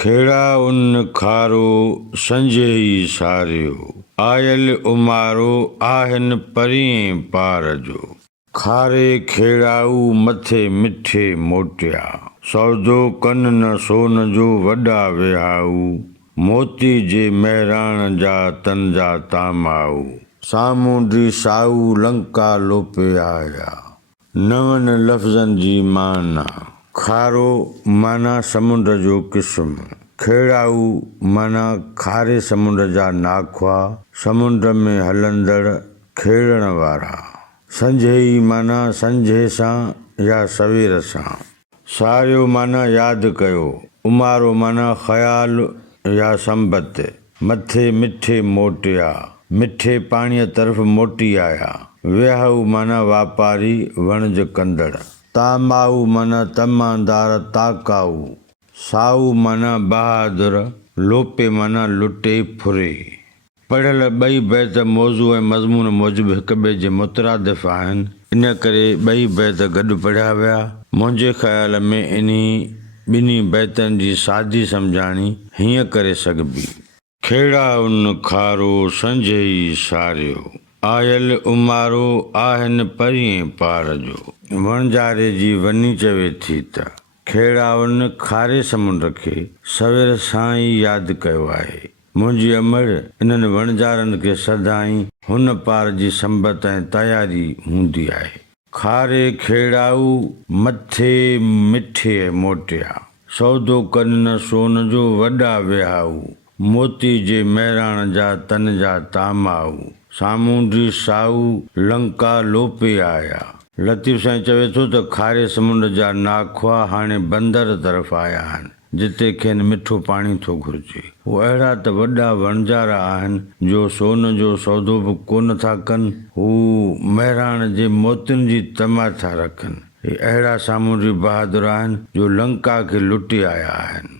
खेड़ा उन खारो संजय सारियो, आयल उमारो आहिन परिएं पार जो। खारे खेड़ाऊ मथे मिठे मोटिया, सौदो कन न सोन जो वॾा विहाऊ। मोती जे महिराण जा तन जा तामाऊ, सामूंडी साऊ लंका लोपे आया। नवन लफ़्ज़नि जी माना। खारो माना समुंड जो क़िस्म, खेड़ाऊ माना खारे समुंड जा नाखवा, समुंड में हलंदड़ खेड़ण वारा। संझई माना संझे सां या सवेर सां। सारियो माना यादि कयो। उमारो माना ख़याल या संबत। मथे मिठे मोटिया, मिठे पाणीअ तरफ़ मोटी आया। विहाऊ माना वापारी वणज कंदड़। तामाऊ माना तमानदार ताकाऊ। साऊ माना बहादुर। लोपे माना लुटे फुरे। पढ़ियल ॿई बैत मौज़ू ऐं मज़मून मूजिबि हिक ॿिए जे मुतरादिफ़ आहिनि, इन करे ॿई बैत गॾु पढ़िया विया। मुंहिंजे ख़्याल में इन्ही ॿिन्ही बैतनि जी सादी सम्झाणी हीअं करे सघिबी। खेड़ा उन खारो संजई सारियो, आयल उमारो आहिन परिएं पार जो। वणजारे जी वञी चवे थी त खेड़ा उन खारे समुंड खे सवेर सां ई यादि कयो आहे। मुंहिंजी अमड़ इन्हनि वणजारनि खे सदाईं हुन पार जी संबत ऐं तयारी हूंदी आहे। खारे खेड़ाऊ मथे मिठे मोटिया, सौदो कन न सोन जो वॾा विहाऊ। मोती जे महिराण जा तन जा तामाऊ, सामूंडी साऊ लंका लोपे आया। लतीफ़ साईं चवे थो त खारे समुंड जा नाखवा हाणे बंदर तरफ़ आया आहिनि, जिते खेनि मिठो पाणी थो घुरिजे। हू अहिड़ा त वॾा वणजारा आहिनि जो सोन जो सौदो बि कोन था कनि, हू महिराण जे मोतियुनि जी तमा था रखनि। हे अहिड़ा सामूंडी बहादुर आहिनि जो लंका खे लुटी आया आहिनि।